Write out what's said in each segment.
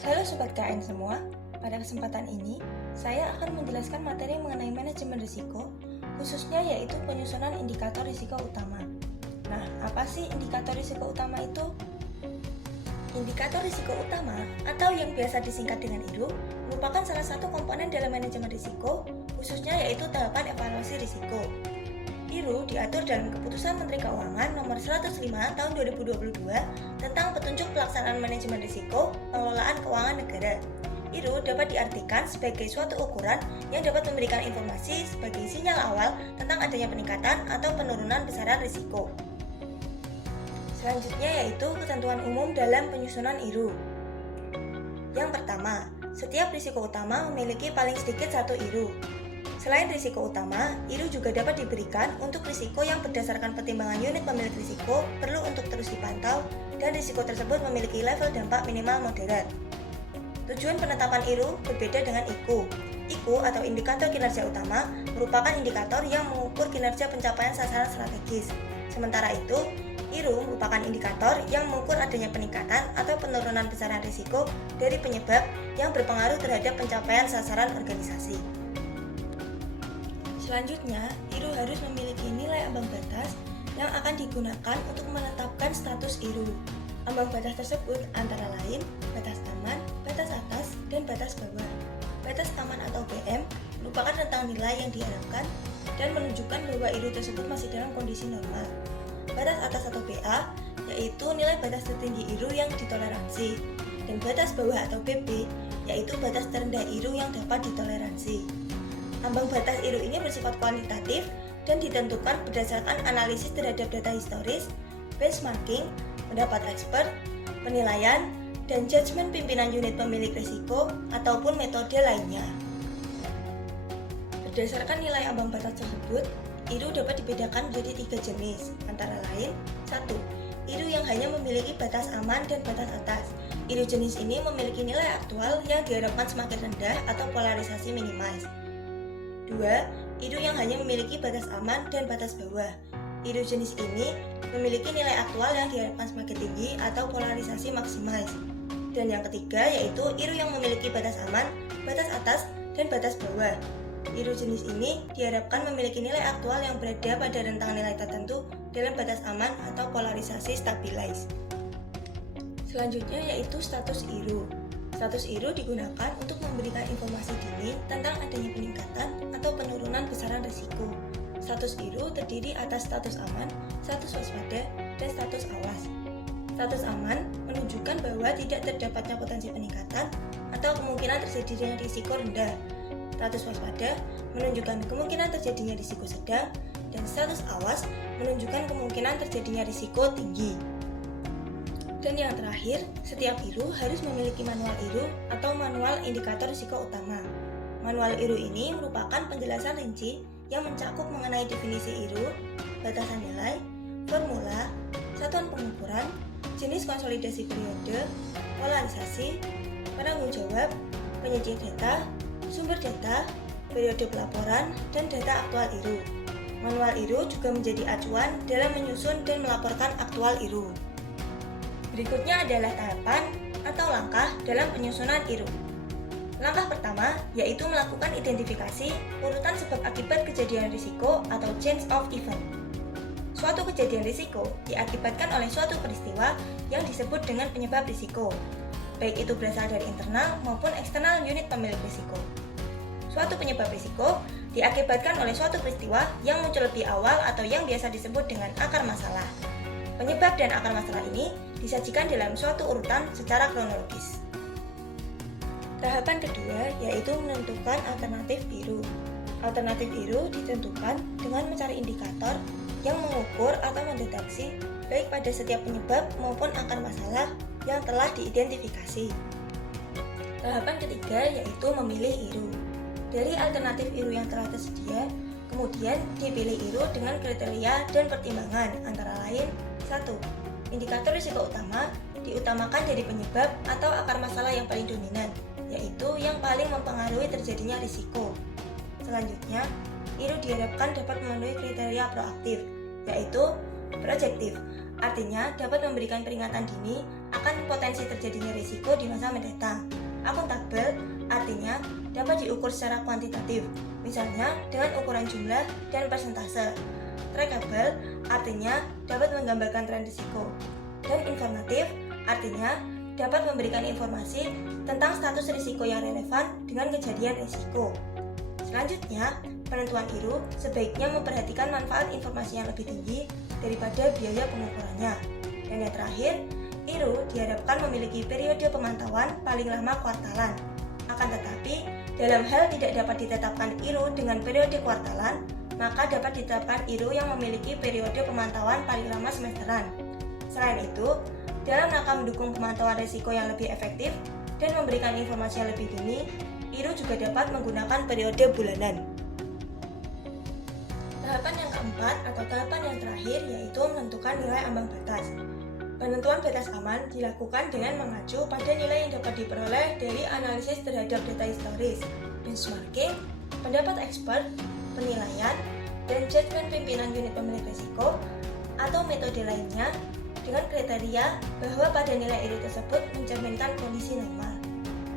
Halo Sobat KN semua, pada kesempatan ini saya akan menjelaskan materi mengenai manajemen risiko, khususnya yaitu penyusunan indikator risiko utama. Nah, apa sih indikator risiko utama itu? Indikator risiko utama atau yang biasa disingkat dengan IRU merupakan salah satu komponen dalam manajemen risiko, khususnya yaitu tahapan evaluasi risiko. IRU diatur dalam Keputusan Menteri Keuangan Nomor 105 Tahun 2022 tentang petunjuk pelaksanaan manajemen risiko pengelolaan keuangan negara. IRU dapat diartikan sebagai suatu ukuran yang dapat memberikan informasi sebagai sinyal awal tentang adanya peningkatan atau penurunan besaran risiko. Selanjutnya yaitu ketentuan umum dalam penyusunan IRU. Yang pertama, setiap risiko utama memiliki paling sedikit satu IRU. Selain risiko utama, IRU juga dapat diberikan untuk risiko yang berdasarkan pertimbangan unit pemilik risiko perlu untuk terus dipantau dan risiko tersebut memiliki level dampak minimal moderat. Tujuan penetapan IRU berbeda dengan IKU. IKU atau indikator kinerja utama merupakan indikator yang mengukur kinerja pencapaian sasaran strategis. Sementara itu, IRU merupakan indikator yang mengukur adanya peningkatan atau penurunan besaran risiko dari penyebab yang berpengaruh terhadap pencapaian sasaran organisasi. Selanjutnya, IRU harus memiliki nilai ambang batas yang akan digunakan untuk menetapkan status IRU. Ambang batas tersebut antara lain batas aman, batas atas, dan batas bawah. Batas aman atau BM merupakan rentang nilai yang diharapkan dan menunjukkan bahwa IRU tersebut masih dalam kondisi normal. Batas atas atau BA yaitu nilai batas tertinggi IRU yang ditoleransi, dan batas bawah atau BB yaitu batas terendah IRU yang dapat ditoleransi. Ambang batas IRU ini bersifat kuantitatif dan ditentukan berdasarkan analisis terhadap data historis, benchmarking, pendapat expert, penilaian, dan judgement pimpinan unit pemilik risiko ataupun metode lainnya. Berdasarkan nilai ambang batas tersebut, IRU dapat dibedakan menjadi 3 jenis, antara lain 1. IRU yang hanya memiliki batas aman dan batas atas. IRU jenis ini memiliki nilai aktual yang diharapkan semakin rendah atau polarisasi minimize. 2. IRU yang hanya memiliki batas aman dan batas bawah. IRU jenis ini memiliki nilai aktual yang diharapkan semakin tinggi atau polarisasi maximize. Dan yang ketiga yaitu IRU yang memiliki batas aman, batas atas, dan batas bawah. IRU jenis ini diharapkan memiliki nilai aktual yang berada pada rentang nilai tertentu dalam batas aman atau polarisasi stabilize. Selanjutnya yaitu status IRU. Status IRU digunakan untuk memberikan informasi dini tentang adanya peningkatan atau penurunan besaran risiko. Status IRU terdiri atas status aman, status waspada, dan status awas. Status aman menunjukkan bahwa tidak terdapatnya potensi peningkatan atau kemungkinan terjadinya risiko rendah. Status waspada menunjukkan kemungkinan terjadinya risiko sedang, dan status awas menunjukkan kemungkinan terjadinya risiko tinggi. Dan yang terakhir, setiap IRU harus memiliki manual IRU atau manual indikator risiko utama. Manual IRU ini merupakan penjelasan rinci yang mencakup mengenai definisi IRU, batasan nilai, formula, satuan pengukuran, jenis konsolidasi periode, polarisasi, penanggung jawab, penyajian data, sumber data, periode pelaporan, dan data aktual IRU. Manual IRU juga menjadi acuan dalam menyusun dan melaporkan aktual IRU. Berikutnya adalah tahapan atau langkah dalam penyusunan IRU. Langkah pertama yaitu melakukan identifikasi urutan sebab akibat kejadian risiko atau change of event. Suatu kejadian risiko diakibatkan oleh suatu peristiwa yang disebut dengan penyebab risiko, baik itu berasal dari internal maupun eksternal unit pemilik risiko. Suatu penyebab risiko diakibatkan oleh suatu peristiwa yang muncul lebih awal atau yang biasa disebut dengan akar masalah. Penyebab dan akar masalah ini disajikan dalam suatu urutan secara kronologis. Tahapan kedua yaitu menentukan alternatif IRU. Alternatif IRU ditentukan dengan mencari indikator yang mengukur atau mendeteksi baik pada setiap penyebab maupun akar masalah yang telah diidentifikasi. Tahapan ketiga yaitu memilih IRU. Dari alternatif IRU yang telah tersedia, kemudian dipilih IRU dengan kriteria dan pertimbangan antara lain 1. Indikator risiko utama diutamakan dari penyebab atau akar masalah yang paling dominan, yaitu yang paling mempengaruhi terjadinya risiko. Selanjutnya, IRU diharapkan dapat memenuhi kriteria proaktif, yaitu proaktif, artinya dapat memberikan peringatan dini akan potensi terjadinya risiko di masa mendatang. Akuntabel artinya dapat diukur secara kuantitatif, misalnya dengan ukuran jumlah dan persentase. Trackable artinya dapat menggambarkan tren risiko. Dan informatif artinya dapat memberikan informasi tentang status risiko yang relevan dengan kejadian risiko. Selanjutnya, penentuan IRU sebaiknya memperhatikan manfaat informasi yang lebih tinggi daripada biaya pengukurannya. Dan yang terakhir, IRU diharapkan memiliki periode pemantauan paling lama kuartalan. Akan tetapi, dalam hal tidak dapat ditetapkan IRU dengan periode kuartalan, maka dapat ditetapkan IRU yang memiliki periode pemantauan paling lama semesteran. Selain itu, dalam rangka mendukung pemantauan risiko yang lebih efektif dan memberikan informasi yang lebih dini, IRU juga dapat menggunakan periode bulanan. Tahapan yang keempat atau tahapan yang terakhir yaitu menentukan nilai ambang batas. Penentuan batas aman dilakukan dengan mengacu pada nilai yang dapat diperoleh dari analisis terhadap data historis, benchmarking, pendapat expert, penilaian, dan judgement pimpinan unit pemilik risiko atau metode lainnya dengan kriteria bahwa pada nilai IRU tersebut mencerminkan kondisi normal.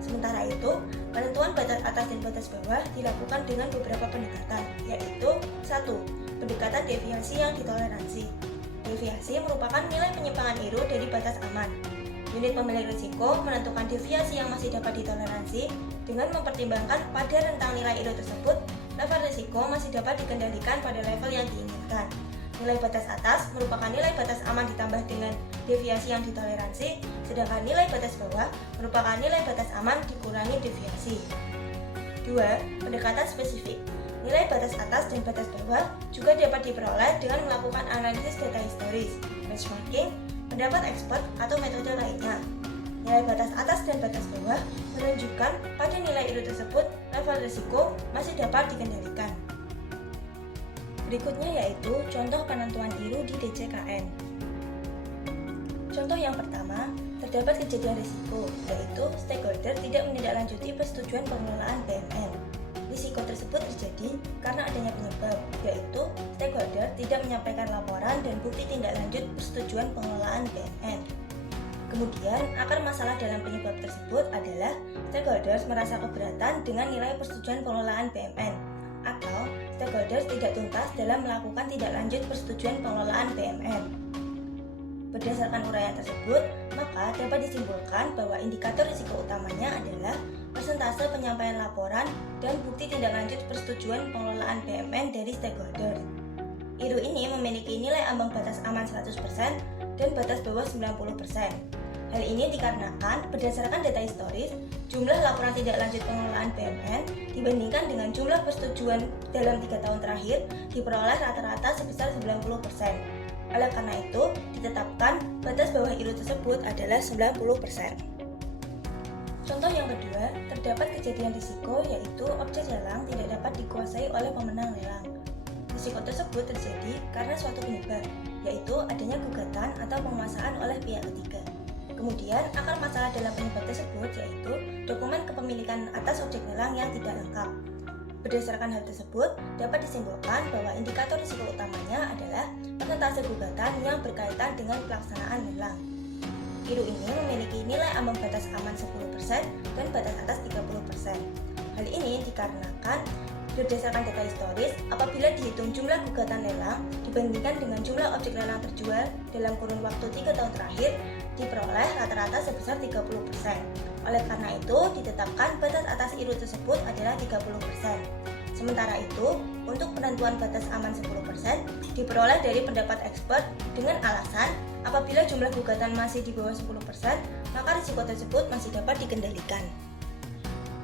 Sementara itu, penentuan batas atas dan batas bawah dilakukan dengan beberapa pendekatan, yaitu 1. Pendekatan deviasi yang ditoleransi. Deviasi merupakan nilai penyimpangan IRU dari batas aman. Unit pemilik risiko menentukan deviasi yang masih dapat ditoleransi dengan mempertimbangkan pada rentang nilai IRU tersebut, level risiko masih dapat dikendalikan pada level yang diinginkan. Nilai batas atas merupakan nilai batas aman ditambah dengan deviasi yang ditoleransi, sedangkan nilai batas bawah merupakan nilai batas aman dikurangi deviasi. 2. Pendekatan spesifik. Nilai batas atas dan batas bawah juga dapat diperoleh dengan melakukan analisis data historis, benchmarking, pendapat expert, atau metode lainnya. Nilai batas atas dan batas bawah menunjukkan pada nilai IRU tersebut level risiko masih dapat dikendalikan. Berikutnya yaitu contoh penentuan IRU di DJKN. Contoh yang pertama, terdapat kejadian risiko, yaitu stakeholder tidak menindaklanjuti persetujuan pengelolaan BMN. Risiko tersebut terjadi karena adanya penyebab, yaitu stakeholder tidak menyampaikan laporan dan bukti tindak lanjut persetujuan pengelolaan BMN. Kemudian, akar masalah dalam penyebab tersebut adalah stakeholders merasa keberatan dengan nilai persetujuan pengelolaan BMN, atau stakeholders tidak tuntas dalam melakukan tindak lanjut persetujuan pengelolaan BMN. Berdasarkan uraian tersebut, maka dapat disimpulkan bahwa indikator risiko utamanya adalah persentase penyampaian laporan dan bukti tindak lanjut persetujuan pengelolaan BMN dari stakeholder. IRU ini memiliki nilai ambang batas aman 100% dan batas bawah 90%. Hal ini dikarenakan berdasarkan data historis, jumlah laporan tindak lanjut pengelolaan BMN dibandingkan dengan jumlah persetujuan dalam 3 tahun terakhir diperoleh rata-rata sebesar 90%. Oleh karena itu, ditetapkan batas bawah IRU tersebut adalah 90%. Contoh yang kedua, terdapat kejadian risiko yaitu objek lelang tidak dapat dikuasai oleh pemenang lelang. Risiko tersebut terjadi karena suatu penyebab, yaitu adanya gugatan atau penguasaan oleh pihak ketiga. Kemudian, akar masalah dalam penyebab tersebut yaitu dokumen kepemilikan atas objek lelang yang tidak lengkap. Berdasarkan hal tersebut, dapat disimpulkan bahwa indikator risiko utamanya adalah persentase gugatan yang berkaitan dengan pelaksanaan lelang. IRU ini memiliki nilai ambang batas aman 10% dan batas atas 30%. Hal ini dikarenakan berdasarkan data historis, apabila dihitung jumlah gugatan lelang dibandingkan dengan jumlah objek lelang terjual dalam kurun waktu 3 tahun terakhir, diperoleh rata-rata sebesar 30%. Oleh karena itu, ditetapkan batas atas IRU tersebut adalah 30%. Sementara itu, untuk penentuan batas aman 10% diperoleh dari pendapat expert dengan alasan apabila jumlah gugatan masih di bawah 10%, maka risiko tersebut masih dapat dikendalikan.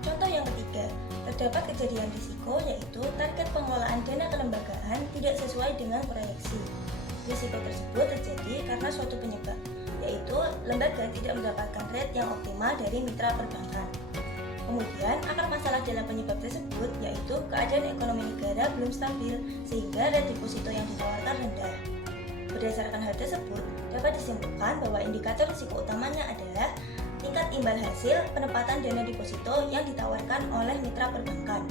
Contoh yang ketiga, terdapat kejadian risiko yaitu target pengelolaan dana kelembagaan tidak sesuai dengan proyeksi. Risiko tersebut terjadi karena suatu penyebab, yaitu lembaga tidak mendapatkan rate yang optimal dari mitra perbankan. Kemudian, akar masalah dalam penyebab tersebut yaitu keadaan ekonomi negara belum stabil sehingga rate deposito yang ditawarkan rendah. Berdasarkan hal tersebut, dapat disimpulkan bahwa indikator risiko utamanya adalah tingkat imbal hasil penempatan dana deposito yang ditawarkan oleh mitra perbankan.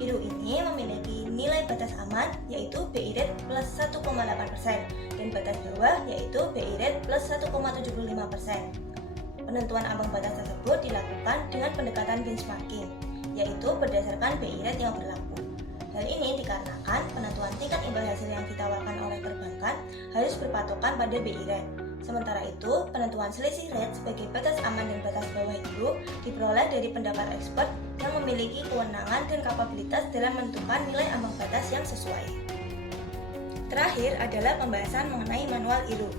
IRU ini memiliki nilai batas aman yaitu BI rate plus 1,8% dan batas bawah yaitu BI rate plus 1,75%. Penentuan ambang batas tersebut dilakukan dengan pendekatan benchmarking, yaitu berdasarkan BI rate yang berlaku. Hal ini dikarenakan penentuan tingkat imbal hasil yang ditawarkan oleh perbankan harus berpatokan pada BI rate. Sementara itu, penentuan selisih rate sebagai batas aman dan batas bawah IRU diperoleh dari pendapat expert yang memiliki kewenangan dan kapabilitas dalam menentukan nilai ambang batas yang sesuai. Terakhir adalah pembahasan mengenai manual IRU.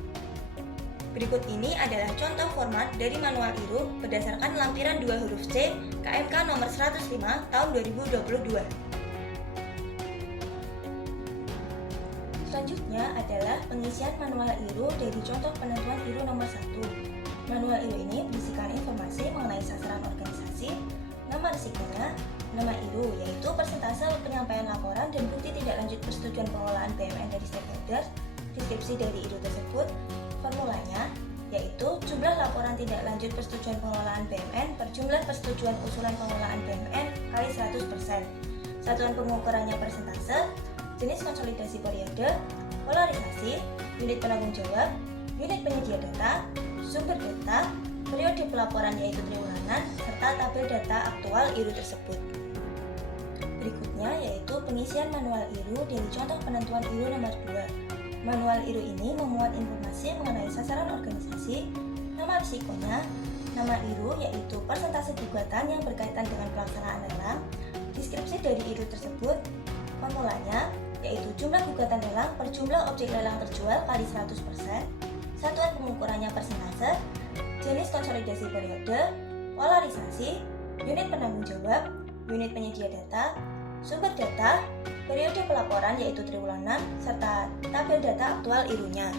Berikut ini adalah contoh format dari manual IRU berdasarkan lampiran 2 huruf C KMK nomor 105 tahun 2022. Selanjutnya adalah pengisian manual IRU dari contoh penentuan IRU nomor 1. Manual IRU ini berisikan informasi mengenai sasaran organisasi, nama risikonya, nama IRU yaitu persentase penyampaian laporan dan bukti tidak lanjut persetujuan pengelolaan BUMN dari stakeholders, deskripsi dari IRU tersebut, formulanya yaitu jumlah laporan tidak lanjut persetujuan pengelolaan BUMN per jumlah persetujuan usulan pengelolaan BUMN kali 100%. Satuan pengukurannya persentase, jenis konsolidasi periode, polarisasi, unit penanggung jawab, unit penyedia data, sumber data, periode pelaporan yaitu triwulan, serta tabel data aktual IRU tersebut. Berikutnya yaitu pengisian manual IRU dari contoh penentuan IRU nomor 2. Manual IRU ini memuat informasi mengenai sasaran organisasi, nama risikonya, nama IRU yaitu persentase gugatan yang berkaitan dengan pelaksanaan lelang, deskripsi dari IRU tersebut, formulanya yaitu jumlah gugatan lelang per jumlah objek lelang terjual kali 100%, satuan pengukurannya persentase, jenis konsolidasi periode, polarisasi, unit penanggung jawab, unit penyedia data, sumber data, periode pelaporan yaitu triwulan, serta tabel data aktual IRU-nya.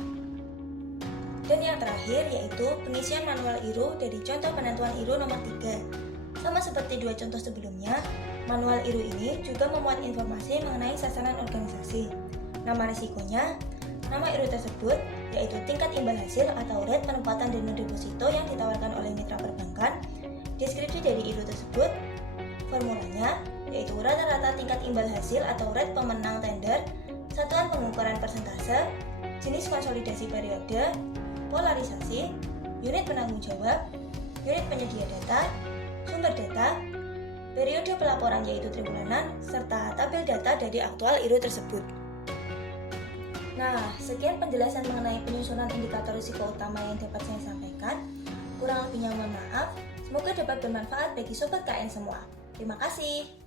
Dan yang terakhir yaitu pengisian manual IRU dari contoh penentuan IRU nomor 3. Sama seperti 2 contoh sebelumnya, manual IRU ini juga memuat informasi mengenai sasaran organisasi, nama risikonya, nama IRU tersebut yaitu tingkat imbal hasil atau rate penempatan dana deposito yang ditawarkan oleh mitra perbankan, deskripsi dari IRU tersebut, formulanya yaitu rata-rata tingkat imbal hasil atau rate pemenang tender, satuan pengukuran persentase, jenis konsolidasi periode, polarisasi, unit penanggung jawab, unit penyedia data, sumber data, periode pelaporan yaitu triwulan, serta tabel data dari aktual IRU tersebut. Nah, sekian penjelasan mengenai penyusunan indikator risiko utama yang dapat saya sampaikan. Kurang lebihnya mohon maaf. Semoga dapat bermanfaat bagi Sobat KN semua. Terima kasih.